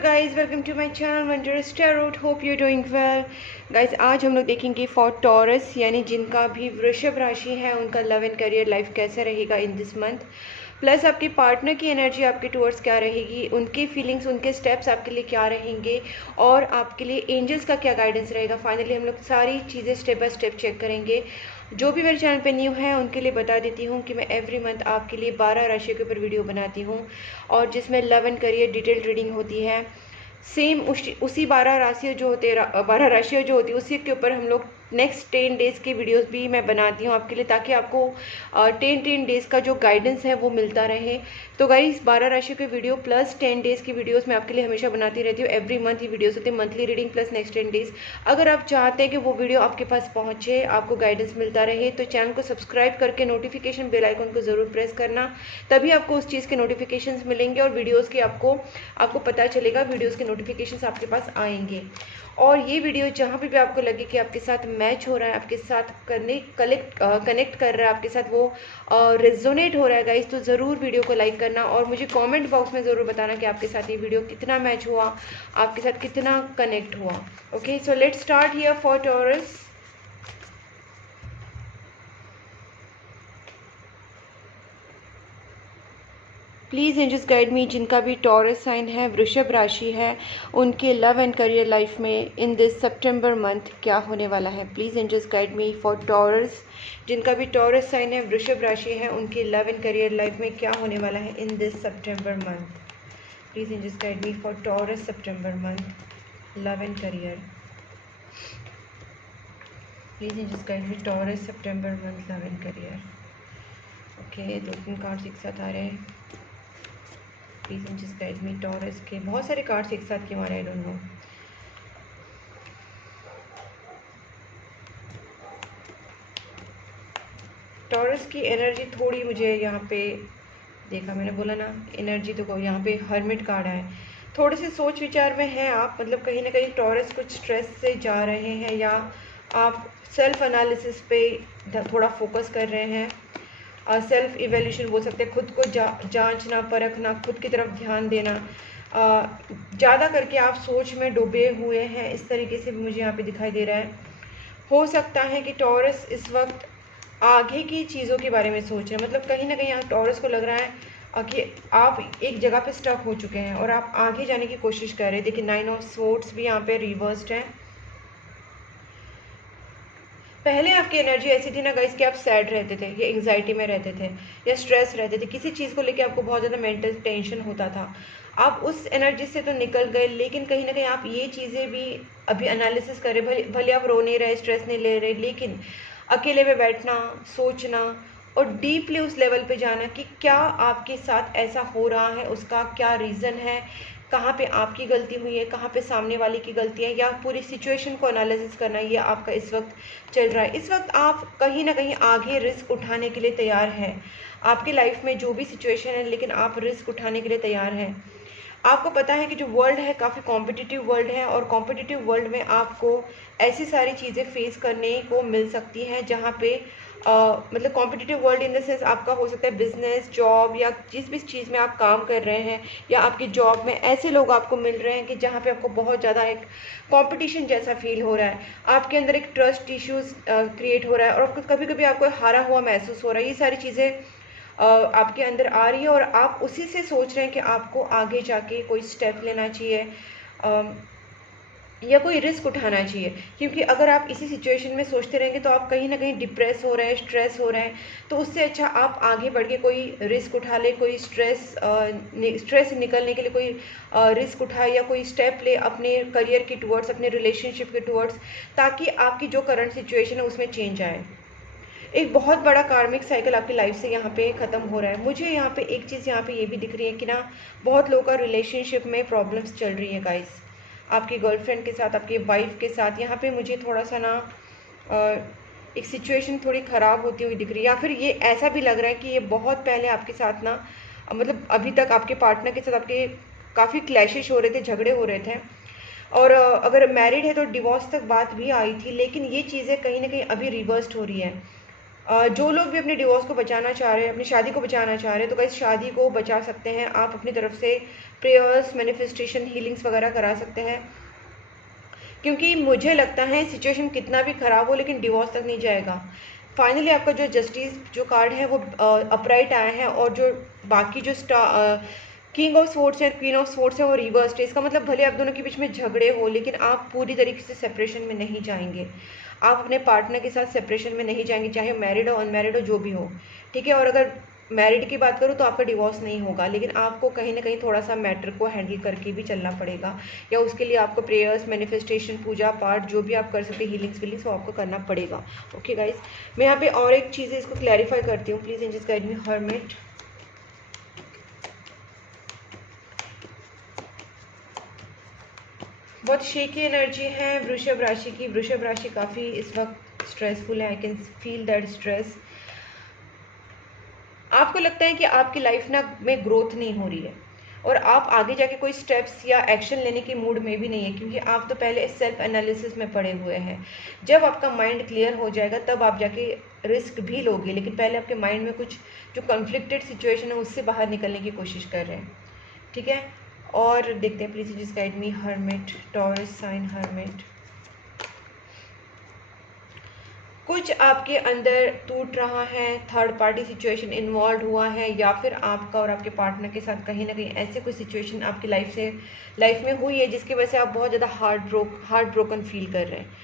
guys, welcome to my channel Wondrous Tarot. Hope you're doing well. Guys, आज हम लोग देखेंगे फॉर टॉरस यानी जिनका भी वृषभ राशि है उनका लव एंड करियर लाइफ कैसा रहेगा इन दिस मंथ, प्लस आपके पार्टनर की एनर्जी आपके टूवर्ड्स क्या रहेगी, उनके फीलिंग्स, उनके स्टेप्स आपके लिए क्या रहेंगे और आपके लिए एंजल्स का क्या गाइडेंस रहेगा। फाइनली हम लोग सारी चीज़ें स्टेप बाय स्टेप चेक करेंगे। जो भी मेरे चैनल पे न्यू है उनके लिए बता देती हूँ कि मैं एवरी मंथ आपके लिए 12 राशियों के ऊपर वीडियो बनाती हूँ और जिसमें love and career detail reading होती है। सेम उसी 12 राशियों जो होती है उसी के ऊपर हम लोग नेक्स्ट 10 डेज़ की वीडियोस भी मैं बनाती हूँ आपके लिए, ताकि आपको 10 डेज़ का जो गाइडेंस है वो मिलता रहे। तो गाइस 12 राशियों के वीडियो प्लस 10 डेज़ की वीडियोस मैं आपके लिए हमेशा बनाती रहती हूँ। एवरी मंथ ही वीडियोस होती है, monthly reading plus next 10 days. अगर आप चाहते हैं कि वो वीडियो आपके पास पहुँचे, आपको गाइडेंस मिलता रहे, तो चैनल को सब्सक्राइब करके नोटिफिकेशन बेल आइकन को ज़रूर प्रेस करना, तभी आपको उस चीज़ के नोटिफिकेशन मिलेंगे और वीडियोज़ के आपको पता चलेगा, वीडियोज़ के नोटिफिकेशन आपके पास आएंगे। और ये वीडियो जहाँ पे भी आपको लगे कि आपके साथ मैच हो रहा है, आपके साथ कनेक्ट कर रहा है, आपके साथ वो रेजोनेट हो रहा है गाइस, तो ज़रूर वीडियो को लाइक करना और मुझे कमेंट बॉक्स में ज़रूर बताना कि आपके साथ ये वीडियो कितना मैच हुआ, आपके साथ कितना कनेक्ट हुआ। Okay, so let's start here for Taurus. Please angels guide me, जिनका भी टॉरस साइन है, वृषभ राशि है, उनके लव एंड करियर लाइफ में इन दिस सितंबर मंथ क्या होने वाला है। Please angels guide me for Taurus, जिनका भी टॉरस साइन है, वृषभ राशि है, उनके लव एंड करियर लाइफ में क्या होने वाला है in this September month. Please angels guide me for Taurus सितंबर month love and career. Please angels guide me Taurus सितंबर month love and career. Okay, 2-3 cards एक साथ आ रहे हैं। Please angels guide me Taurus के, बहुत सारे कार्ड्स एक साथ क्यों आ रहे हैं, आई डोंट नो। टॉरस की एनर्जी थोड़ी मुझे यहाँ पे देखा, मैंने बोला ना एनर्जी, तो यहाँ पे हर्मिट कार्ड है, थोड़े से सोच विचार में है आप, मतलब कहीं ना कहीं टॉरस कुछ स्ट्रेस से जा रहे हैं या आप सेल्फ एनालिसिस पे थोड़ा फोकस कर रहे हैं। सेल्फ इवेल्यूशन बोल सकते हैं, खुद को जांचना परखना, खुद की तरफ ध्यान देना। ज़्यादा करके आप सोच में डूबे हुए हैं, इस तरीके से भी मुझे यहाँ पे दिखाई दे रहा है। हो सकता है कि टॉरस इस वक्त आगे की चीज़ों के बारे में सोच रहे हैं, मतलब कहीं ना कहीं यहाँ टॉरस को लग रहा है कि आप एक जगह पे स्टक हो चुके हैं और आप आगे जाने की कोशिश कर रहे हैं। देखिए 9 ऑफ स्वॉर्ड्स भी यहाँ पे रिवर्स्ड है। पहले आपकी एनर्जी ऐसी थी ना गाइस कि आप सैड रहते थे या एंग्जाइटी में रहते थे या स्ट्रेस रहते थे, किसी चीज़ को लेके आपको बहुत ज़्यादा मेंटल टेंशन होता था। आप उस एनर्जी से तो निकल गए, लेकिन कहीं ना कहीं आप ये चीज़ें भी अभी एनालिसिस कर रहे, भले आप रो नहीं रहे, स्ट्रेस नहीं ले रहे, लेकिन अकेले में बैठना, सोचना और डीपली उस लेवल पे जाना कि क्या आपके साथ ऐसा हो रहा है, उसका क्या रीज़न है, कहाँ पे आपकी गलती हुई है, कहाँ पे सामने वाले की गलती है, या पूरी सिचुएशन को एनालिसिस करना, ये आपका इस वक्त चल रहा है। इस वक्त आप कहीं ना कहीं आगे रिस्क उठाने के लिए तैयार हैं। आपकी लाइफ में जो भी सिचुएशन है, लेकिन आप रिस्क उठाने के लिए तैयार हैं। आपको पता है कि जो वर्ल्ड है काफ़ी कॉम्पिटिटिव वर्ल्ड है और कॉम्पिटिटिव वर्ल्ड में आपको ऐसी सारी चीज़ें फेस करने को मिल सकती हैं जहाँ पे मतलब competitive world in the sense आपका हो सकता है बिजनेस, जॉब या जिस भी चीज़ में आप काम कर रहे हैं, या आपकी जॉब में ऐसे लोग आपको मिल रहे हैं कि जहाँ पे आपको बहुत ज़्यादा एक कंपटीशन जैसा फील हो रहा है। आपके अंदर एक ट्रस्ट इश्यूज क्रिएट हो रहा है और कभी कभी आपको हारा हुआ महसूस हो रहा है। ये सारी चीज़ें आपके अंदर आ रही है और आप उसी से सोच रहे हैं कि आपको आगे जाके कोई स्टेप लेना चाहिए या कोई रिस्क उठाना चाहिए, क्योंकि अगर आप इसी सिचुएशन में सोचते रहेंगे तो आप कहीं ना कहीं डिप्रेस हो रहे हैं, स्ट्रेस हो रहे हैं। तो उससे अच्छा आप आगे बढ़ के कोई रिस्क उठा ले, कोई स्ट्रेस निकलने के लिए कोई रिस्क उठाए या कोई स्टेप ले अपने करियर के टुवर्ड्स, अपने रिलेशनशिप के टुवर्ड्स, ताकि आपकी जो करंट सिचुएशन है उसमें चेंज आए। एक बहुत बड़ा कार्मिक साइकिल आपकी लाइफ से यहाँ पे ख़त्म हो रहा है। मुझे यहाँ पे एक चीज़ यहाँ पे ये भी दिख रही है कि ना बहुत लोगों का रिलेशनशिप में प्रॉब्लम्स चल रही है गाइस, आपकी गर्लफ्रेंड के साथ, आपकी वाइफ के साथ। यहाँ पे मुझे थोड़ा सा ना एक सिचुएशन थोड़ी ख़राब होती हुई दिख रही है, या फिर ये ऐसा भी लग रहा है कि ये बहुत पहले आपके साथ ना मतलब अभी तक आपके पार्टनर के साथ आपके काफ़ी क्लैशेस हो रहे थे, झगड़े हो रहे थे। और अगर मैरिड है तो डिवोर्स तक बात भी आई थी, लेकिन ये चीज़ें कहीं ना कहीं अभी रिवर्स्ड हो रही है। जो लोग भी अपने डिवोर्स को बचाना चाह रहे हैं, अपनी शादी को बचाना चाह रहे हैं, तो गाइस शादी को बचा सकते हैं आप अपनी तरफ से। प्रेयर्स, मैनिफेस्टेशन, हीलिंग्स वगैरह करा सकते हैं, क्योंकि मुझे लगता है सिचुएशन कितना भी ख़राब हो लेकिन डिवोर्स तक नहीं जाएगा। फाइनली आपका जो जस्टिस जो कार्ड है वो अपराइट आया है, और जो बाकी जो किंग ऑफ स्वॉर्ड्स है, क्वीन ऑफ स्वॉर्ड्स है, वो रिवर्स है। इसका मतलब भले आप दोनों के बीच में झगड़े हो लेकिन आप पूरी तरीके से सेपरेशन में नहीं जाएंगे। आप अपने पार्टनर के साथ सेपरेशन में नहीं जाएंगे, चाहे मैरिड हो अनमैरिड हो जो भी हो, ठीक है। और अगर मैरिड की बात करूँ तो आपका डिवोर्स नहीं होगा, लेकिन आपको कहीं ना कहीं थोड़ा सा मैटर को हैंडल करके भी चलना पड़ेगा, या उसके लिए आपको प्रेयर्स, मैनिफेस्टेशन, पूजा पाठ जो भी आप कर सकते हैं, हीलिंग्स वीलिंग्स, वो आपको करना पड़ेगा। ओके गाइस, मैं यहाँ पे और एक चीज़ इसको क्लैरिफाई करती हूँ। Please angels guide me. Hermit, बहुत शेकी एनर्जी है वृषभ राशि की। वृषभ राशि काफ़ी इस वक्त स्ट्रेसफुल है। I can feel that stress. आपको लगता है कि आपकी लाइफ ना में ग्रोथ नहीं हो रही है, और आप आगे जाके कोई स्टेप्स या एक्शन लेने के मूड में भी नहीं है, क्योंकि आप तो पहले सेल्फ एनालिसिस में पड़े हुए हैं। जब आपका माइंड क्लियर हो जाएगा तब आप जाके रिस्क भी लोगे, लेकिन पहले आपके माइंड में कुछ जो कॉन्फ्लिक्टेड सिचुएशन है उससे बाहर निकलने की कोशिश कर रहे हैं, ठीक है। और देखते हैं please just guide me. Hermit, Taurus sign, hermit. कुछ आपके अंदर टूट रहा है, थर्ड पार्टी सिचुएशन इन्वॉल्व हुआ है, या फिर आपका और आपके पार्टनर के साथ कहीं ना कहीं ऐसे कोई सिचुएशन आपकी लाइफ में हुई है जिसकी वजह से आप बहुत ज़्यादा हार्ट ब्रोकन फील कर रहे हैं।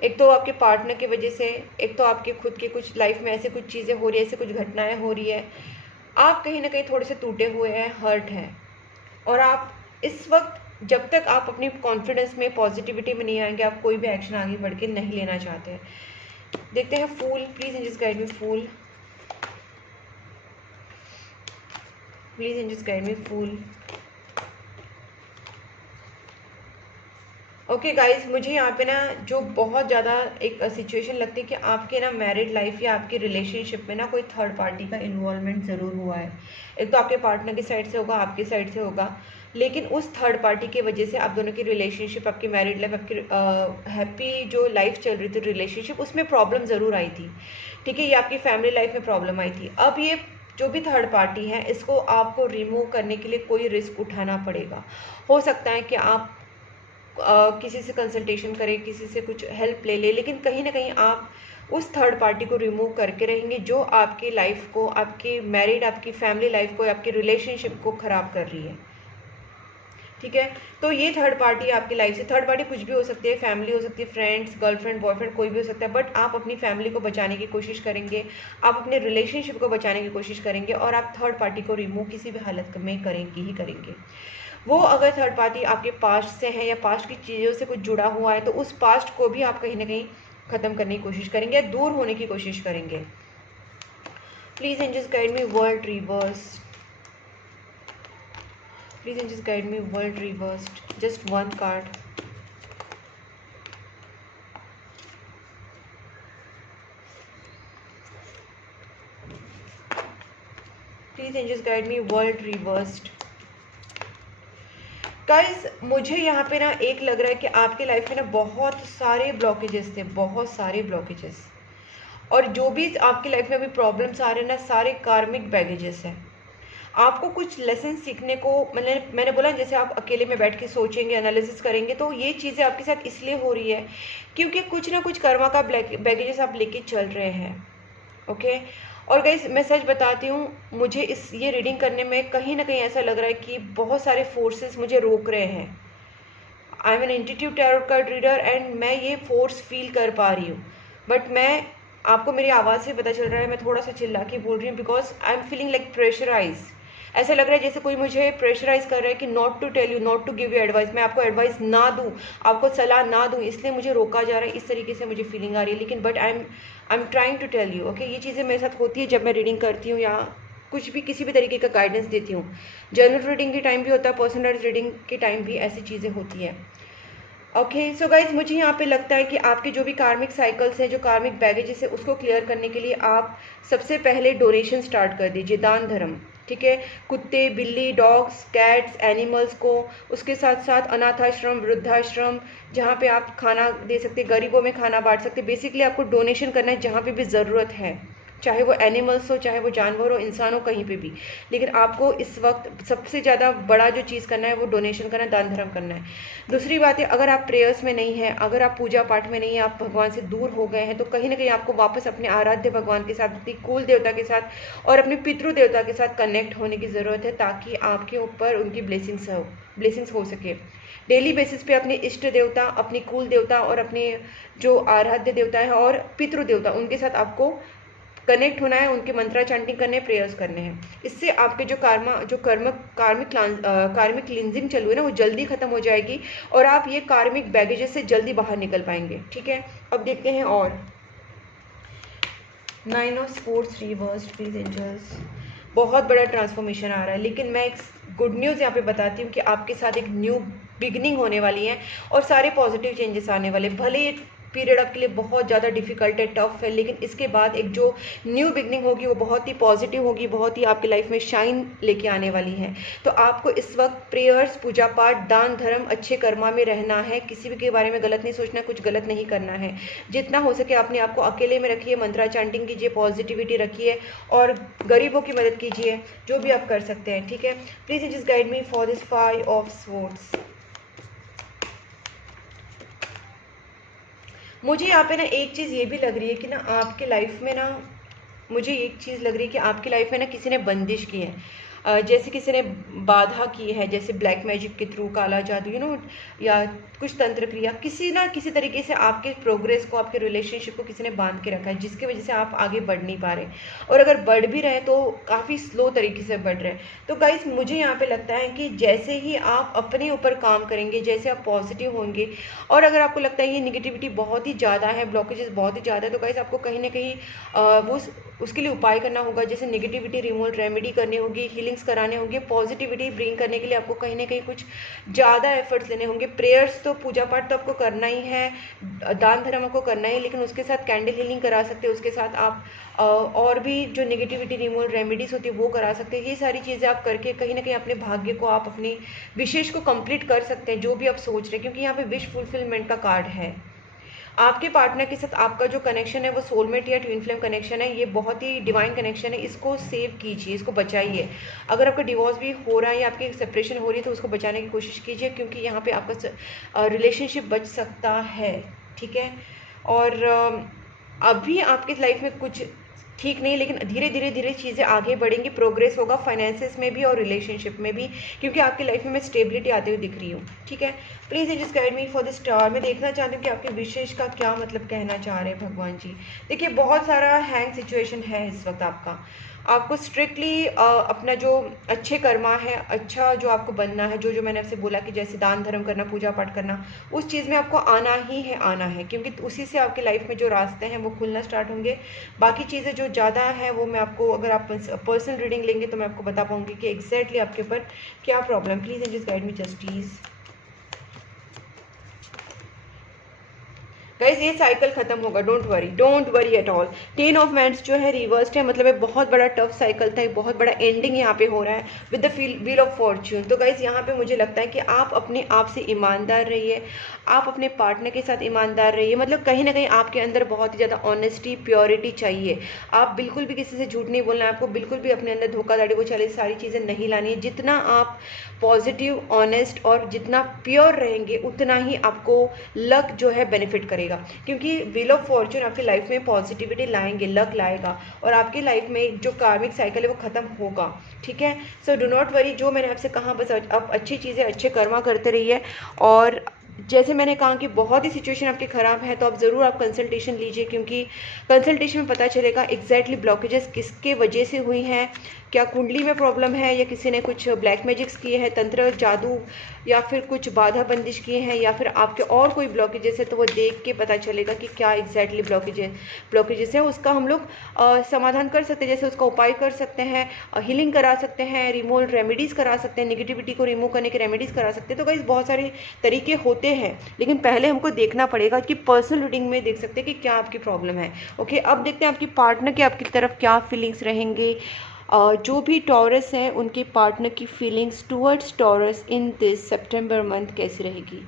एक तो आपके पार्टनर की वजह से, एक तो आपके खुद के कुछ लाइफ में ऐसे कुछ चीज़ें हो रही है, ऐसे कुछ घटनाएं हो रही है, आप कहीं ना कहीं थोड़े से टूटे हुए हैं, हर्ट हैं। और आप इस वक्त जब तक आप अपनी कॉन्फिडेंस में, पॉजिटिविटी में नहीं आएंगे, आप कोई भी एक्शन आगे बढ़ के नहीं लेना चाहते हैं। देखते हैं fool, please angels guide me. Fool, please angels guide me. Fool. Okay guys, मुझे यहाँ पे ना जो बहुत ज़्यादा एक सिचुएशन लगती है कि आपके ना मैरिड लाइफ या आपकी रिलेशनशिप में ना कोई थर्ड पार्टी का इन्वॉल्वमेंट ज़रूर हुआ है। एक तो आपके पार्टनर की साइड से होगा, आपकी साइड से होगा, लेकिन उस थर्ड पार्टी की वजह से आप दोनों की रिलेशनशिप, आपकी मैरिड लाइफ, आपकी हैप्पी जो लाइफ चल रही थी रिलेशनशिप, उसमें प्रॉब्लम ज़रूर आई थी, ठीक है। ये आपकी फैमिली लाइफ में प्रॉब्लम आई थी। अब ये जो भी थर्ड पार्टी है इसको आपको रिमूव करने के लिए कोई रिस्क उठाना पड़ेगा। हो सकता है कि आप किसी से कंसल्टेशन करें, किसी से कुछ हेल्प ले ले, लेकिन कहीं ना कहीं आप उस थर्ड पार्टी को रिमूव करके रहेंगे जो आपकी लाइफ को, आपकी मैरिड, आपकी फैमिली लाइफ को, आपकी रिलेशनशिप को ख़राब कर रही है, ठीक है। तो ये थर्ड पार्टी आपकी लाइफ से, थर्ड पार्टी कुछ भी हो सकती है, फैमिली हो सकती है, फ्रेंड्स, गर्लफ्रेंड, बॉयफ्रेंड, कोई भी हो सकता है, बट आप अपनी फैमिली को बचाने की कोशिश करेंगे, आप अपने रिलेशनशिप को बचाने की कोशिश करेंगे, और आप थर्ड पार्टी को रिमूव किसी भी हालत में करेंगे ही करेंगे। वो अगर थर्ड पार्टी आपके पास्ट से है या पास्ट की चीज़ों से कुछ जुड़ा हुआ है, तो उस पास्ट को भी आप कहीं ना कहीं ख़त्म करने की कोशिश करेंगे, दूर होने की कोशिश करेंगे। Please angels guide me. World reverse, please angels guide me. World reversed, just one card. Please angels guide me. World reversed. Guys, मुझे यहाँ पे ना एक लग रहा है कि आपके लाइफ में ना बहुत सारे ब्लॉकेजेस थे, बहुत सारे ब्लॉकेजेस, और जो भी आपकी लाइफ में अभी प्रॉब्लम्स आ रहे हैं ना, सारे कार्मिक बैगेजेस हैं। आपको कुछ लेसन सीखने को, मैंने बोला जैसे आप अकेले में बैठ के सोचेंगे, एनालिसिस करेंगे, तो ये चीज़ें आपके साथ इसलिए हो रही है क्योंकि कुछ ना कुछ कर्मा का बैगेजेस आप लेके चल रहे हैं, ओके। और गाइस, मैं सच बताती हूँ, मुझे ये रीडिंग करने में कहीं ना कहीं ऐसा लग रहा है कि बहुत सारे फोर्सेस मुझे रोक रहे हैं। I am an intuitive tarot card reader and मैं ये फोर्स फील कर पा रही हूँ, बट आपको मेरी आवाज़ से पता चल रहा है मैं थोड़ा सा चिल्ला के बोल रही हूँ, because I am feeling like pressurise. ऐसा लग रहा है जैसे कोई मुझे प्रेशराइज कर रहा है कि not to tell you, not to give you advice, मैं आपको एडवाइस ना दूँ, आपको सलाह ना दूँ, इसलिए मुझे रोका जा रहा है। इस तरीके से मुझे फीलिंग आ रही है, लेकिन but I am trying to tell you, okay. ये चीज़ें मेरे साथ होती है जब मैं रीडिंग करती हूँ या कुछ भी किसी भी तरीके का गाइडेंस देती हूँ। जनरल रीडिंग के टाइम भी होता है, पर्सनल रीडिंग के टाइम भी ऐसी चीज़ें होती हैं, ओके। सो गाइज, मुझे यहाँ पे लगता है कि आपके जो भी कार्मिक साइकिल्स हैं, जो कार्मिक बैगेजेस है, उसको क्लियर करने के लिए आप सबसे पहले डोनेशन स्टार्ट कर दीजिए, दान धर्म, ठीक है, कुत्ते, बिल्ली, डॉग्स, कैट्स, एनिमल्स को, उसके साथ साथ अनाथाश्रम, वृद्धाश्रम, जहाँ पे आप खाना दे सकते, गरीबों में खाना बांट सकते। बेसिकली आपको डोनेशन करना है जहाँ पे भी ज़रूरत है, चाहे वो एनिमल्स हो, चाहे वो जानवर हो, इंसान हो, कहीं पे भी। लेकिन आपको इस वक्त सबसे ज़्यादा बड़ा जो चीज़ करना है वो डोनेशन करना है, दान धर्म करना है। दूसरी बात है, अगर आप प्रेयर्स में नहीं हैं, अगर आप पूजा पाठ में नहीं हैं, आप भगवान से दूर हो गए हैं, तो कहीं ना कहीं आपको वापस अपने आराध्य भगवान के साथ, अपनी कुल देवता के साथ और अपने पितृ देवता के साथ कनेक्ट होने की ज़रूरत है, ताकि आपके ऊपर उनकी ब्लेसिंग्स हो सके। डेली बेसिस पे अपने इष्ट देवता, अपनी कुल देवता और अपने जो आराध्य देवता है और पितृ देवता, उनके साथ आपको कनेक्ट होना है, उनके मंत्रा चैंटिंग करने, प्रेयर्स करने हैं। इससे आपके जो कार्मिक क्लिनजिंग चल रही है ना, वो जल्दी खत्म हो जाएगी और आप ये कार्मिक बैगेजेस से जल्दी बाहर निकल पाएंगे। ठीक है, अब देखते हैं और 9 of swords reverse, please angels. बहुत बड़ा ट्रांसफॉर्मेशन आ रहा है, लेकिन मैं एक गुड न्यूज़ यहाँ पे बताती हूँ कि आपके साथ एक न्यू बिगनिंग होने वाली है और सारे पॉजिटिव चेंजेस आने वाले। भले पीरियड आपके लिए बहुत ज़्यादा डिफिकल्ट है, टफ है, लेकिन इसके बाद एक जो न्यू बिगनिंग होगी वो बहुत ही पॉजिटिव होगी, बहुत ही आपकी लाइफ में शाइन लेके आने वाली है। तो आपको इस वक्त प्रेयर्स, पूजा पाठ, दान धर्म, अच्छे कर्मा में रहना है। किसी भी के बारे में गलत नहीं सोचना, कुछ गलत नहीं करना है। जितना हो सके अपने आप को अकेले में रखिए, मंत्रा चैंटिंग कीजिए, पॉजिटिविटी रखिए और गरीबों की मदद कीजिए, जो भी आप कर सकते हैं। ठीक है, please just guide me for this 5 of swords. मुझे यहाँ पे ना एक चीज़ ये भी लग रही है कि ना आपके लाइफ में ना, मुझे एक चीज़ लग रही है कि आपकी लाइफ में ना किसी ने बंदिश की है, जैसे किसी ने बाधा की है, जैसे ब्लैक मैजिक के थ्रू, काला जादू, या कुछ तंत्र क्रिया, किसी ना किसी तरीके से आपके प्रोग्रेस को, आपके रिलेशनशिप को किसी ने बांध के रखा है, जिसकी वजह से आप आगे बढ़ नहीं पा रहे, और अगर बढ़ भी रहे तो काफ़ी स्लो तरीके से बढ़ रहे हैं। तो गाइस, मुझे यहाँ पे लगता है कि जैसे ही आप अपने ऊपर काम करेंगे, जैसे आप पॉजिटिव होंगे, और अगर आपको लगता है ये निगेटिविटी बहुत ही ज़्यादा है, ब्लॉकेजेस बहुत ही ज़्यादा है, तो गाइस आपको कहीं ना कहीं वो उसके लिए उपाय करना होगा। जैसे निगेटिविटी रिमूवल रेमेडी करनी होगी, हीलिंग्स कराने होंगे, पॉजिटिविटी ब्रिंग करने के लिए आपको कहीं ना कहीं कुछ ज़्यादा एफर्ट्स लेने होंगे। प्रेयर्स तो, पूजा पाठ तो आपको करना ही है, दान धर्म आपको करना ही, लेकिन उसके साथ कैंडल हीलिंग करा सकते हैं, उसके साथ आप और भी जो निगेटिविटी रिमूवल रेमेडीज होती है वो करा सकते हैं। ये सारी चीज़ें आप करके कहीं ना कहीं अपने भाग्य को, आप अपने विशेष को कंप्लीट कर सकते हैं, जो भी आप सोच रहे हैं, क्योंकि यहाँ पे विश फुलफिलमेंट का कार्ड है। आपके पार्टनर के साथ आपका जो कनेक्शन है वो सोलमेट या ट्विन फ्लेम कनेक्शन है, ये बहुत ही डिवाइन कनेक्शन है। इसको सेव कीजिए, इसको बचाइए। अगर आपका डिवोर्स भी हो रहा है या आपकी सेपरेशन हो रही है तो उसको बचाने की कोशिश कीजिए, क्योंकि यहाँ पे आपका रिलेशनशिप बच सकता है। ठीक है, और अभी आपकी लाइफ में कुछ ठीक नहीं, लेकिन धीरे धीरे चीज़ें आगे बढ़ेंगी, प्रोग्रेस होगा फाइनेंसेस में भी और रिलेशनशिप में भी, क्योंकि आपकी लाइफ में मैं स्टेबिलिटी आते हुए दिख रही हूँ। ठीक है, please just guide me for the star. मैं देखना चाहती हूँ कि आपके विशेष का क्या मतलब कहना चाह रहे हैं भगवान जी। देखिए, बहुत सारा हैंग सिचुएशन है इस वक्त आपको स्ट्रिक्टली अपना जो अच्छे कर्मा है, अच्छा जो आपको बनना है, जो मैंने आपसे बोला कि जैसे दान धर्म करना, पूजा पाठ करना, उस चीज़ में आपको आना है, क्योंकि उसी से आपके लाइफ में जो रास्ते हैं वो खुलना स्टार्ट होंगे। बाकी चीज़ें जो ज़्यादा है वो मैं आपको, अगर आप पर्सनल रीडिंग लेंगे तो मैं आपको बता पाऊंगी कि एग्जैक्टली आपके ऊपर क्या problem. Please and just guide me justice. Guys, ये साइकिल खत्म होगा, don't worry at all. 10 of wands जो है रिवर्स्ड है, मतलब एक बहुत बड़ा टफ साइकिल था, एक बहुत बड़ा एंडिंग यहाँ पे हो रहा है with the wheel of Fortune. तो गाइज, यहाँ पे मुझे लगता है कि आप अपने आप से ईमानदार रहिए, आप अपने पार्टनर के साथ ईमानदार रहिए। मतलब कहीं ना कहीं आपके अंदर बहुत ही ज़्यादा ऑनेस्टी, प्योरिटी चाहिए। आप बिल्कुल भी किसी से झूठ नहीं बोलना है, आपको बिल्कुल भी अपने अंदर धोखाधड़ी, वो चले सारी चीज़ें नहीं लानी है। जितना आप पॉजिटिव, ऑनेस्ट और जितना प्योर रहेंगे, उतना ही आपको लक जो है बेनिफिट करेगा, क्योंकि व्हील ऑफ फॉर्च्यून आपकी लाइफ में पॉजिटिविटी लाएंगे, लक लाएगा, और आपकी लाइफ में जो कार्मिक साइकिल है वो खत्म होगा। ठीक है, सो डू नॉट वरी। जो मैंने आपसे कहा, बस आप अच्छी चीज़ें, अच्छे कर्मा करते रहिए। और जैसे मैंने कहा कि बहुत ही सिचुएशन आपकी ख़राब है, तो आप ज़रूर आप कंसल्टेशन लीजिए, क्योंकि कंसल्टेशन में पता चलेगा एग्जैक्टली ब्लॉकेजेस किसके वजह से हुई हैं, क्या कुंडली में प्रॉब्लम है, या किसी ने कुछ ब्लैक मैजिक्स किए हैं, तंत्र जादू, या फिर कुछ बाधा बंदिश किए हैं, या फिर आपके और कोई ब्लॉकेजेस है, तो वो देख के पता चलेगा कि क्या एग्जैक्टली ब्लॉकेजेस है। उसका हम लोग समाधान कर सकते हैं, जैसे उसका उपाय कर सकते हैं, हीलिंग करा सकते हैं, रिमूवल रेमेडीज़ करा सकते हैं, निगेटिविटी को रिमूव करने के रेमेडीज़ करा सकते हैं। तो गाइस, बहुत सारे तरीके होते हैं, लेकिन पहले हमको देखना पड़ेगा कि पर्सनल रीडिंग में देख सकते हैं कि क्या आपकी प्रॉब्लम है। ओके, अब देखते हैं आपकी पार्टनर के आपकी तरफ क्या फीलिंग्स रहेंगे। जो भी टॉरस हैं उनके पार्टनर की feelings towards taurus in this September month कैसी रहेगी।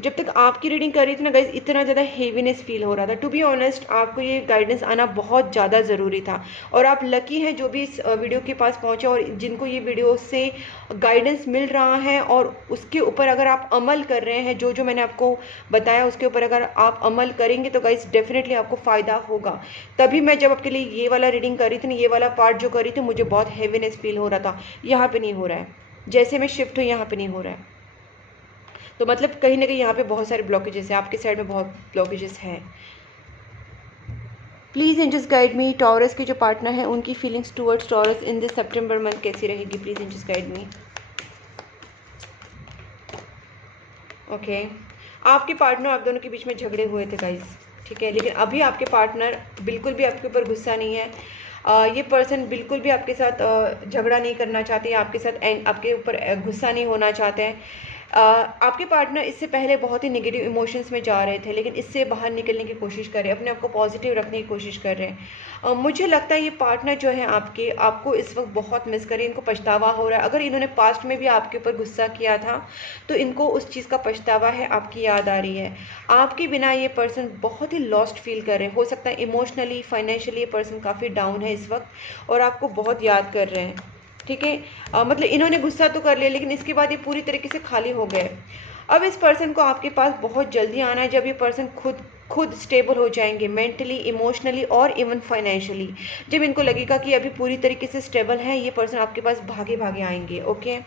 जब तक आपकी रीडिंग कर रही थी ना गाइज, इतना ज़्यादा हेवीनेस फील हो रहा था। टू बी ऑनेस्ट, आपको ये गाइडेंस आना बहुत ज़्यादा ज़रूरी था और आप लकी हैं जो भी इस वीडियो के पास पहुँचे और जिनको ये वीडियो से गाइडेंस मिल रहा है और उसके ऊपर अगर आप अमल कर रहे हैं, जो जो मैंने आपको बताया उसके ऊपर अगर आप अमल करेंगे तो गाइज डेफिनेटली आपको फ़ायदा होगा। तभी मैं जब आपके लिए ये वाला रीडिंग कर रही थी ना, ये वाला पार्ट जो कर रही थी, मुझे बहुत हेवीनेस फील हो रहा था। यहाँ पर नहीं हो रहा है, जैसे मैं शिफ्ट हुई यहाँ पर नहीं हो रहा है। तो मतलब कहीं ना कहीं यहाँ पे बहुत सारे ब्लॉकेजेस हैं, आपके साइड में बहुत ब्लॉकेजेस हैं। Please angels guide me, Taurus के जो पार्टनर हैं उनकी feelings towards Taurus in this September month कैसी रहेगी। Please angels guide me. Okay, आपके पार्टनर आप दोनों के बीच में झगड़े हुए थे गाइस, ठीक है, लेकिन अभी आपके पार्टनर बिल्कुल भी आपके ऊपर गुस्सा नहीं है। ये पर्सन बिल्कुल भी आपके साथ झगड़ा नहीं करना चाहते, आपके साथ आपके ऊपर गुस्सा नहीं होना चाहते हैं। आपके पार्टनर इससे पहले बहुत ही नेगेटिव इमोशंस में जा रहे थे, लेकिन इससे बाहर निकलने की कोशिश कर रहे हैं, अपने आप को पॉजिटिव रखने की कोशिश कर रहे हैं। मुझे लगता है ये पार्टनर जो है आपको इस वक्त बहुत मिस कर रहे हैं, इनको पछतावा हो रहा है। अगर इन्होंने पास्ट में भी आपके ऊपर गुस्सा किया था तो इनको उस चीज़ का पछतावा है, आपकी याद आ रही है। आपके बिना ये पर्सन बहुत ही लॉस्ट फील कर रहे हैं। हो सकता है इमोशनली, फाइनेंशियली ये पर्सन काफ़ी डाउन है इस वक्त और आपको बहुत याद कर रहे हैं, ठीक है। मतलब इन्होंने गुस्सा तो कर लिया लेकिन इसके बाद ये पूरी तरीके से खाली हो गए। अब इस पर्सन को आपके पास बहुत जल्दी आना है, जब ये पर्सन खुद स्टेबल हो जाएंगे मेंटली, इमोशनली और इवन फाइनेंशियली। जब इनको लगेगा कि अभी पूरी तरीके से स्टेबल है, ये पर्सन आपके पास भागे भागे आएंगे। ओके,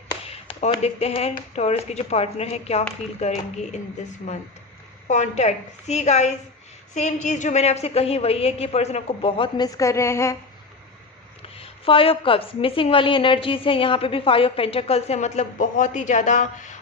और देखते हैं टॉरस के जो पार्टनर है क्या फील करेंगे in this month. Contact, see guys, same चीज़ जो मैंने आपसे कही वही है कि पर्सन आपको बहुत मिस कर रहे हैं। 5 ऑफ कप्स मिसिंग वाली एनर्जीज है, यहाँ पे भी 5 ऑफ पेंटिकल्स है। मतलब बहुत ही ज़्यादा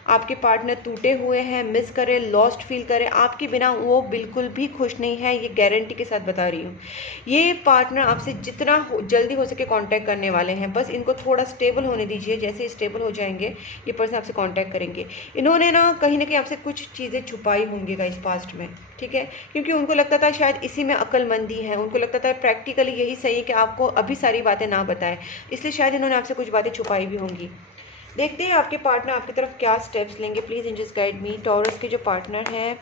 आपके पार्टनर टूटे हुए हैं, मिस करें, लॉस्ट फील करें, आपके बिना वो बिल्कुल भी खुश नहीं है, ये गारंटी के साथ बता रही हूँ। ये पार्टनर आपसे जितना जल्दी हो सके कांटेक्ट करने वाले हैं, बस इनको थोड़ा स्टेबल होने दीजिए। जैसे स्टेबल हो जाएंगे ये पर्सन आपसे कांटेक्ट करेंगे। इन्होंने ना कहीं ना कहीं आपसे कुछ चीज़ें छुपाई होंगी गाइस पास्ट में, ठीक है, क्योंकि उनको लगता था शायद इसी में अक्लमंदी है, उनको लगता था प्रैक्टिकली यही सही है कि आपको अभी सारी बातें ना बताएं, इसलिए शायद इन्होंने आपसे कुछ बातें छुपाई भी होंगी। देखते हैं आपके पार्टनर आपकी तरफ क्या स्टेप्स लेंगे। Please angels guide me, Taurus के जो पार्टनर हैं,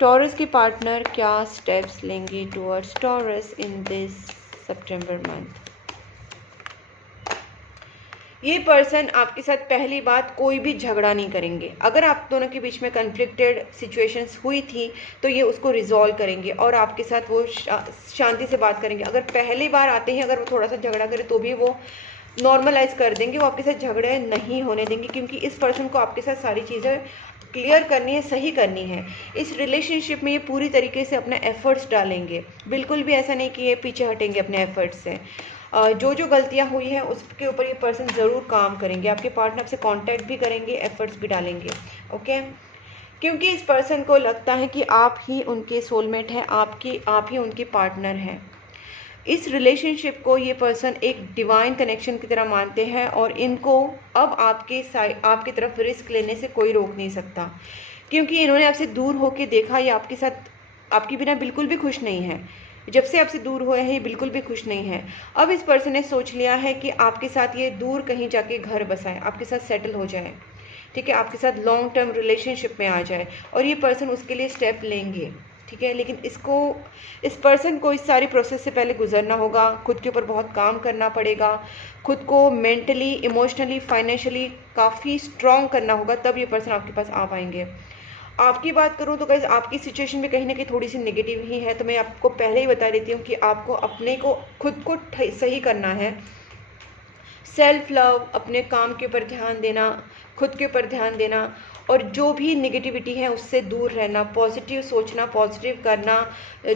टॉरस के पार्टनर क्या स्टेप्स लेंगे towards Taurus in this September month. ये पर्सन आपके साथ पहली बात कोई भी झगड़ा नहीं करेंगे। अगर आप दोनों के बीच में कन्फ्लिक्टेड सिचुएशंस हुई थी तो ये उसको रिजॉल्व करेंगे और आपके साथ वो शांति से बात करेंगे। अगर पहली बार आते ही अगर वो थोड़ा सा झगड़ा करे तो भी वो नॉर्मलाइज कर देंगे, वो आपके साथ झगड़े नहीं होने देंगे, क्योंकि इस पर्सन को आपके साथ सारी चीज़ें क्लियर करनी है, सही करनी है। इस रिलेशनशिप में ये पूरी तरीके से अपने एफर्ट्स डालेंगे, बिल्कुल भी ऐसा नहीं कि ये पीछे हटेंगे अपने एफर्ट्स से। जो जो गलतियां हुई हैं उसके ऊपर ये पर्सन ज़रूर काम करेंगे, आपके पार्टनर से कांटेक्ट भी करेंगे, एफर्ट्स भी डालेंगे। ओके, क्योंकि इस पर्सन को लगता है कि आप ही उनके सोलमेट हैं, आप ही उनके पार्टनर हैं। इस रिलेशनशिप को ये पर्सन एक डिवाइन कनेक्शन की तरह मानते हैं और इनको अब आपकी तरफ रिस्क लेने से कोई रोक नहीं सकता, क्योंकि इन्होंने आपसे दूर होके देखा, ये आपके साथ आपके बिना बिल्कुल भी खुश नहीं है। जब से आपसे दूर हुए हैं ये बिल्कुल भी खुश नहीं है। अब इस पर्सन ने सोच लिया है कि आपके साथ ये दूर कहीं जाके घर बसाए, आपके साथ सेटल हो जाए, ठीक है, आपके साथ लॉन्ग टर्म रिलेशनशिप में आ जाए, और ये पर्सन उसके लिए स्टेप लेंगे, ठीक है। लेकिन इस पर्सन को इस सारी प्रोसेस से पहले गुजरना होगा, खुद के ऊपर बहुत काम करना पड़ेगा, खुद को मेंटली, इमोशनली, फाइनेंशियली काफ़ी स्ट्रॉन्ग करना होगा, तब ये पर्सन आपके पास आ पाएंगे। आपकी बात करूं तो गाइस आपकी सिचुएशन भी कहीं ना कहीं थोड़ी सी नेगेटिव ही है, तो मैं आपको पहले ही बता देती हूँ कि आपको अपने को खुद को सही करना है। सेल्फ लव, अपने काम के ऊपर ध्यान देना, खुद के ऊपर ध्यान देना, और जो भी नेगेटिविटी है उससे दूर रहना, पॉजिटिव सोचना, पॉजिटिव करना,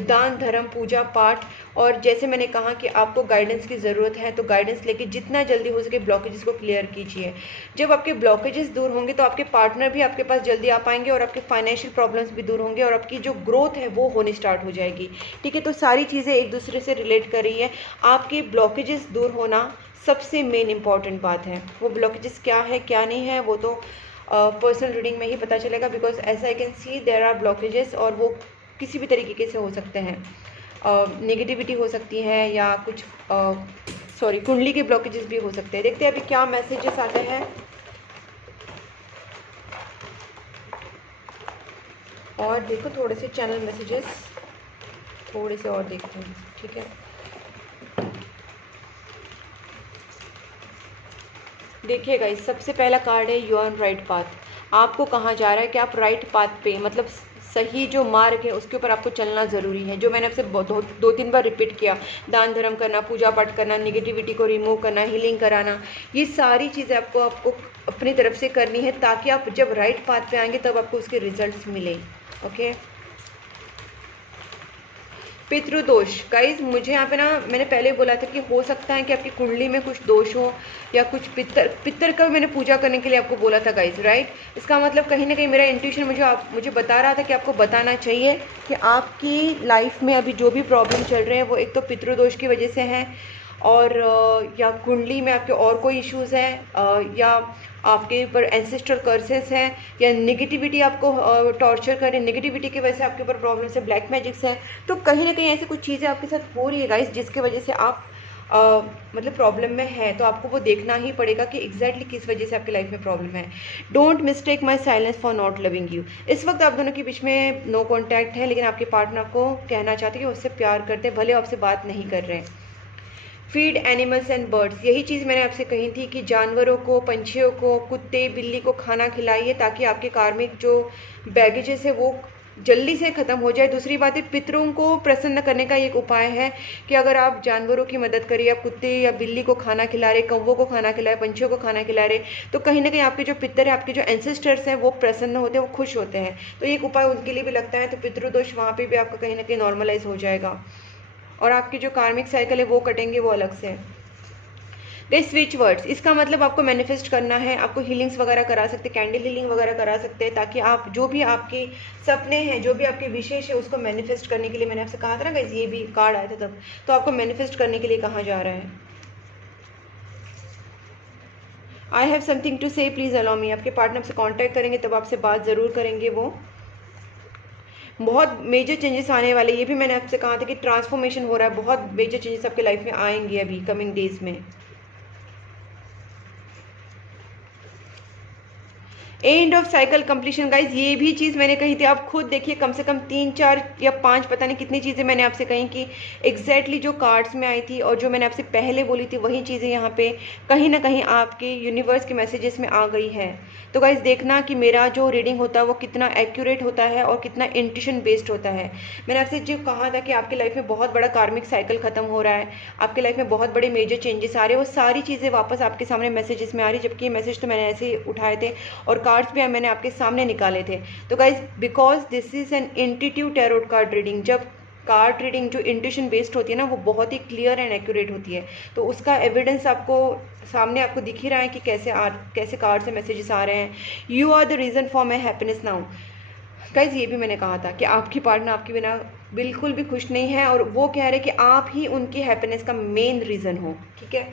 दान धर्म, पूजा पाठ, और जैसे मैंने कहा कि आपको गाइडेंस की ज़रूरत है तो गाइडेंस लेके जितना जल्दी हो सके ब्लॉकेजेस को क्लियर कीजिए। जब आपके ब्लॉकेजेस दूर होंगे तो आपके पार्टनर भी आपके पास जल्दी आ पाएंगे और आपके फाइनेंशियल प्रॉब्लम्स भी दूर होंगे और आपकी जो ग्रोथ है वो होनी स्टार्ट हो जाएगी, ठीक है। तो सारी चीज़ें एक दूसरे से रिलेट कर रही है। आपके ब्लॉकेजेस दूर होना सबसे मेन इंपॉर्टेंट बात है। वो ब्लॉकेजेस क्या है क्या नहीं है वो तो पर्सनल रीडिंग में ही पता चलेगा, because as I can see there are blockages और वो किसी भी तरीके से हो सकते हैं। नेगेटिविटी हो सकती है या कुछ सॉरी कुंडली के ब्लॉकेजेस भी हो सकते हैं। देखते हैं अभी क्या मैसेजेस आते हैं। और देखो थोड़े से चैनल मैसेजेस थोड़े से और देखते हैं, ठीक है। देखिए गाइस, सबसे पहला कार्ड है यू ऑन राइट पाथ। आपको कहाँ जा रहा है कि आप राइट पाथ पे, मतलब सही जो मार्ग है उसके ऊपर आपको चलना ज़रूरी है। जो मैंने आपसे दो तीन बार रिपीट किया, दान धर्म करना, पूजा पाठ करना, निगेटिविटी को रिमूव करना, हीलिंग कराना, ये सारी चीज़ें आपको अपनी तरफ से करनी है ताकि आप जब राइट पाथ पे आएंगे तब आपको उसके रिजल्ट्स मिले। ओके। पितृदोष गाइज, मुझे यहाँ पे ना मैंने पहले बोला था कि हो सकता है कि आपकी कुंडली में कुछ दोष हो या कुछ पितर का मैंने पूजा करने के लिए आपको बोला था गाइज, राइट। इसका मतलब कहीं ना कहीं मेरा इंट्यूशन मुझे बता रहा था कि आपको बताना चाहिए कि आपकी लाइफ में अभी जो भी प्रॉब्लम चल रहे हैं वो एक तो पितृदोष की वजह से है, और या कुंडली में आपके और कोई इश्यूज़ हैं, या आपके ऊपर एंसेस्ट्रल कर्सेस हैं, या नेगेटिविटी आपको टॉर्चर करे, नेगेटिविटी की वजह से आपके ऊपर प्रॉब्लम्स है, ब्लैक मैजिक्स हैं। तो कहीं ना कहीं ऐसी कुछ चीज़ें आपके साथ हो रही है गाइस जिसकी वजह से आप मतलब प्रॉब्लम में है। तो आपको वो देखना ही पड़ेगा कि एग्जैक्टली किस वजह से आपकी लाइफ में प्रॉब्लम है। Don't mistake my silence for not loving you. इस वक्त आप दोनों के बीच में नो कॉन्टैक्ट है, लेकिन आपके पार्टनर को कहना चाहते हैं कि उससे प्यार करते हैं, भले आपसे बात नहीं कर रहे हैं। फीड एनिमल्स एंड बर्ड्स, यही चीज़ मैंने आपसे कही थी कि जानवरों को, पंछियों को, कुत्ते बिल्ली को खाना खिलाइए ताकि आपके कार्मिक जो बैगेजेस है वो जल्दी से ख़त्म हो जाए। दूसरी बात है, पितरों को प्रसन्न करने का एक उपाय है कि अगर आप जानवरों की मदद करिए, आप कुत्ते या बिल्ली को खाना खिला रहे, कौवों को खाना खिला रहे, पंछियों को खाना खिला रहे, तो कहीं ना कहीं आपके जो पितर है, आपके जो एंसेस्टर्स हैं वो प्रसन्न होते हैं, वो खुश होते हैं। तो एक उपाय उनके लिए भी लगता है। तो पितृदोष वहाँ पर भी आपका कहीं ना कहीं नॉर्मलाइज हो जाएगा और आपकी जो कार्मिक साइकिल है वो कटेंगे, वो अलग से। गाइस, स्विच वर्ड्स, इसका मतलब आपको मैनिफेस्ट करना है, आपको हीलिंग्स वगैरह करा सकते हैं, कैंडल हीलिंग वगैरह करा सकते हैं, ताकि आप जो भी आपके सपने हैं, जो भी आपके विशेष है, उसको मैनिफेस्ट करने के लिए मैंने आपसे कहा था ना गाइस, ये भी कार्ड आया था तब। तो आपको मैनिफेस्ट करने के लिए कहा जा रहा है। आई हैव समथिंग टू से, प्लीज़ अलाउ मी। आपके पार्टनर से कॉन्टैक्ट करेंगे तब आपसे बात ज़रूर करेंगे। वो बहुत मेजर चेंजेस आने वाले, ये भी मैंने आपसे कहा था कि ट्रांसफॉर्मेशन हो रहा है, बहुत मेजर चेंजेस आपके लाइफ में आएंगे अभी कमिंग डेज में। End of cycle completion guys, ये भी चीज़ मैंने कही थी, आप खुद देखिए, कम से कम 3 4 या 5 पता नहीं कितनी चीज़ें मैंने आपसे कही कि एग्जैक्टली जो कार्ड्स में आई थी और जो मैंने आपसे पहले बोली थी वही चीज़ें यहाँ पे कहीं ना कहीं आपके यूनिवर्स के मैसेजेस में आ गई है। तो गाइज देखना कि मेरा जो रीडिंग होता है वो कितना एक्यूरेट होता है और कितना इंट्यूशन बेस्ड होता है। मैंने आपसे जो कहा था कि आपकी लाइफ में बहुत बड़ा कार्मिक साइकिल खत्म हो रहा है, आपकी लाइफ में बहुत बड़े मेजर चेंजेस आ रहे हैं, वो सारी चीज़ें वापस आपके सामने मैसेजेस में आ रही है। जबकि ये मैसेज तो मैंने ऐसे उठाए थे और कार्ड्स भी मैंने आपके सामने निकाले थे। तो guys, because this is an intuitive tarot card reading, जब कार्ड रीडिंग जो इंट्यूशन बेस्ड होती है ना वो बहुत ही क्लियर एंड एक्यूरेट होती है। तो उसका एविडेंस आपको सामने आपको दिख ही रहा है कि कैसे कार्ड से मैसेजेस आ रहे हैं। You are the reason for my happiness now. Guys, ये भी मैंने कहा था कि आपकी पार्टनर आपके बिना बिल्कुल भी खुश नहीं है और वो कह रहे हैं कि आप ही उनकी हैप्पीनेस का मेन रीज़न हो, ठीक है।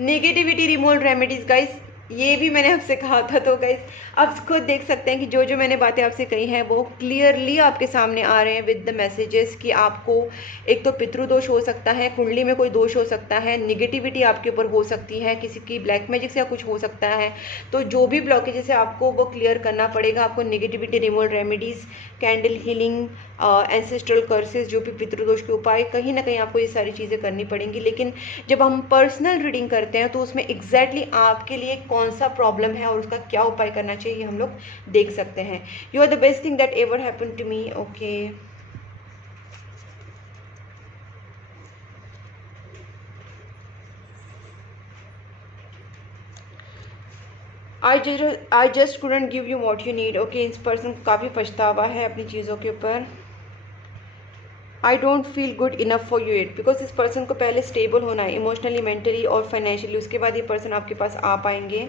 नेगेटिविटी रिमूवल रेमेडीज गाइज, ये भी मैंने आपसे कहा था। तो गाइज आप खुद देख सकते हैं कि जो जो मैंने बातें आपसे कही हैं वो क्लियरली आपके सामने आ रहे हैं विद द मैसेजेस कि आपको एक तो पितृदोष हो सकता है, कुंडली में कोई दोष हो सकता है, निगेटिविटी आपके ऊपर हो सकती है, किसी की ब्लैक मैजिक से कुछ हो सकता है। तो जो भी ब्लॉकेजेस है आपको वो क्लियर करना पड़ेगा। आपको negativity removal remedies, candle healing, ancestral curses, जो भी पितृदोष के उपाय, कहीं ना कहीं आपको ये सारी चीज़ें करनी पड़ेंगी। लेकिन जब हम पर्सनल रीडिंग करते हैं तो उसमें एग्जैक्टली आपके लिए कौन सा प्रॉब्लम है और उसका क्या उपाय करना चाहिए हम लोग देख सकते हैं। You are the best thing that ever happen to me. Okay, I just couldn't give you what you need. Okay, इस पर्सन को काफ़ी पछतावा है अपनी चीज़ों के ऊपर। I don't feel good enough for you it, because इस पर्सन को पहले स्टेबल होना है इमोशनली, मेंटली और फाइनेंशियली, उसके बाद ये पर्सन आपके पास आ पाएंगे।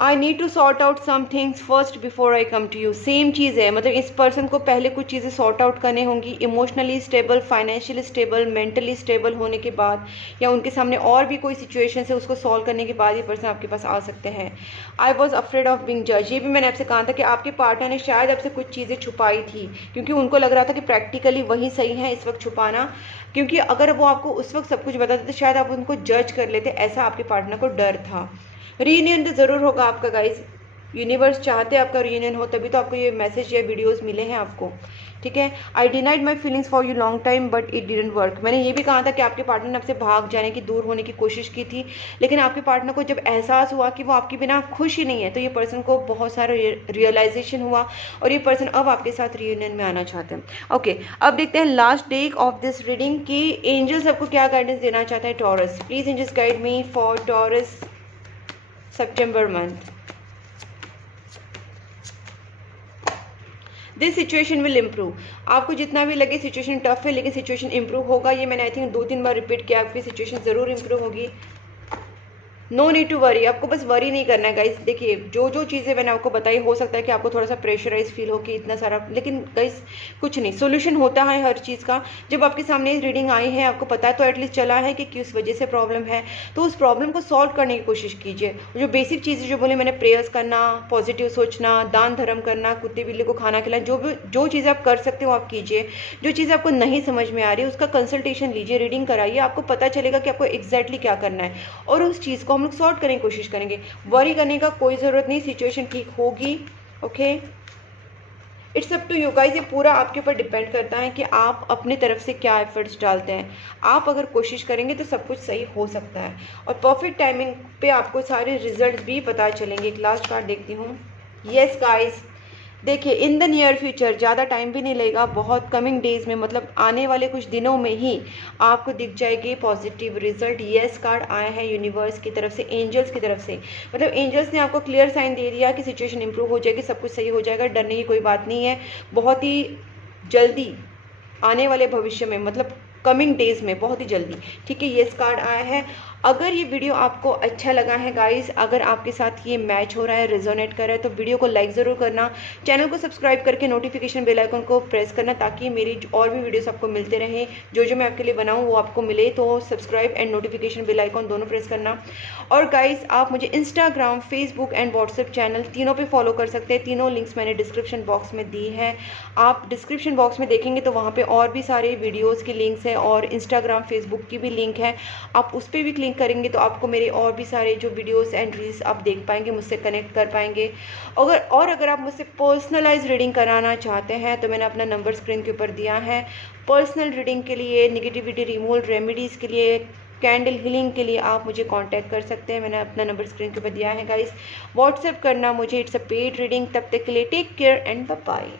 I need to sort out some things first before I come to you. Same चीज़ है, मतलब इस पर्सन को पहले कुछ चीज़ें सॉर्ट आउट करनी होंगी। Emotionally stable, financially stable, mentally stable होने के बाद, या उनके सामने और भी कोई सिचुएशन है उसको सॉल्व करने के बाद ये पर्सन आपके पास आ सकते हैं। I was afraid of being जज, ये भी मैंने आपसे कहा था कि आपके पार्टनर ने शायद आपसे कुछ चीज़ें छुपाई थी, क्योंकि उनको लग रहा था कि प्रैक्टिकली वही सही है इस वक्त छुपाना, क्योंकि अगर वो आपको उस वक्त सब कुछ बताते तो शायद आप उनको जज कर लेते, ऐसा आपके पार्टनर को डर था। रीयूनियन तो ज़रूर होगा आपका गाइस, यूनिवर्स चाहते आपका रीयूनियन हो, तभी तो आपको ये मैसेज या वीडियोस मिले हैं आपको, ठीक है। I denied my feelings for you long time but it didn't work, मैंने ये भी कहा था कि आपके पार्टनर ने आपसे भाग जाने की, दूर होने की कोशिश की थी, लेकिन आपके पार्टनर को जब एहसास हुआ कि वो आपके बिना खुश ही नहीं है, तो ये पर्सन को बहुत सारा रियलाइजेशन हुआ और ये पर्सन अब आपके साथ रीयूनियन में आना चाहते हैं। ओके, अब देखते हैं last day of this reading की एंजल्स आपको क्या गाइडेंस देना चाहता है Taurus. Please angels guide me for Taurus September month. This situation will improve. आपको जितना भी लगे सिचुएशन टफ है, लेकिन सिचुएशन इंप्रूव होगा। ये मैंने आई थिंक 2-3 बार रिपीट किया, आपकी सिचुएशन ज़रूर इंप्रूव होगी। नो नीड टू वरी, आपको बस वरी नहीं करना है गाइस। देखिए जो जो चीज़ें मैंने आपको बताई, हो सकता है कि आपको थोड़ा सा प्रेशराइज फील हो कि इतना सारा, लेकिन गाइस कुछ नहीं, सोल्यूशन होता है हर चीज़ का। जब आपके सामने रीडिंग आई है, आपको पता है तो एटलीस्ट चला है कि किस वजह से प्रॉब्लम है, तो उस प्रॉब्लम को सॉल्व करने की कोशिश कीजिए। जो बेसिक चीज़ें जो बोले मैंने, प्रेयर्स करना, पॉजिटिव सोचना, दान धर्म करना, कुत्ते बिल्ली को खाना खिलाना, जो चीज़ें आप कर सकते हो आप कीजिए। जो चीज़ आपको नहीं समझ में आ रही है उसका कंसल्टेशन लीजिए, रीडिंग कराइए, आपको पता चलेगा कि आपको एग्जैक्टली क्या करना है, और उस चीज़ को हम लोग सॉर्ट करने की कोशिश करेंगे। वरी करने का कोई ज़रूरत नहीं, सिचुएशन ठीक होगी। Okay, it's up to you guys, ये पूरा आपके ऊपर डिपेंड करता है कि आप अपनी तरफ से क्या एफर्ट्स डालते हैं। आप अगर कोशिश करेंगे तो सब कुछ सही हो सकता है, और परफेक्ट टाइमिंग पे आपको सारे रिजल्ट भी पता चलेंगे। एक लास्ट कार्ड देखती हूँ। यस गाइस, देखिए इन द नियर फ्यूचर, ज़्यादा टाइम भी नहीं लगेगा, बहुत कमिंग डेज में, मतलब आने वाले कुछ दिनों में ही आपको दिख जाएगी पॉजिटिव रिजल्ट। येस कार्ड आया है यूनिवर्स की तरफ से, एंजल्स की तरफ से, मतलब एंजल्स ने आपको क्लियर साइन दे दिया कि सिचुएशन इंप्रूव हो जाएगी, सब कुछ सही हो जाएगा, डरने की कोई बात नहीं है। बहुत ही जल्दी आने वाले भविष्य में, मतलब कमिंग डेज में, बहुत ही जल्दी, ठीक है। येस कार्ड आया है। अगर ये वीडियो आपको अच्छा लगा है गाइस, अगर आपके साथ ये मैच हो रहा है, रेजोनेट कर रहा है, तो वीडियो को लाइक ज़रूर करना, चैनल को सब्सक्राइब करके नोटिफिकेशन बेल आइकन को प्रेस करना, ताकि मेरी और भी वीडियोस आपको मिलते रहें। जो मैं आपके लिए बनाऊँ वो आपको मिले, तो subscribe and notification bell icon दोनों प्रेस करना। और गाइस आप मुझे Instagram, Facebook and WhatsApp channel तीनों पर फॉलो कर सकते हैं। तीनों लिंक्स मैंने डिस्क्रिप्शन बॉक्स में दी है। आप डिस्क्रिप्शन बॉक्स में देखेंगे तो वहाँ पर और भी सारे वीडियोज़ की लिंक्स हैं, और इंस्टाग्राम, फेसबुक की भी लिंक है, आप उस पर भी क्लिक करेंगे तो आपको मेरे और भी सारे जो वीडियोस एंड रील्स आप देख पाएंगे, मुझसे कनेक्ट कर पाएंगे। अगर आप मुझसे पर्सनलाइज रीडिंग कराना चाहते हैं तो मैंने अपना नंबर स्क्रीन के ऊपर दिया है। पर्सनल रीडिंग के लिए, नेगेटिविटी रिमूवल रेमेडीज़ के लिए, कैंडल हीलिंग के लिए आप मुझे कांटेक्ट कर सकते हैं। मैंने अपना नंबर स्क्रीन के ऊपर दिया है गाइस, व्हाट्सएप करना मुझे। It's a paid reading. तब तक के लिए take care and bye bye.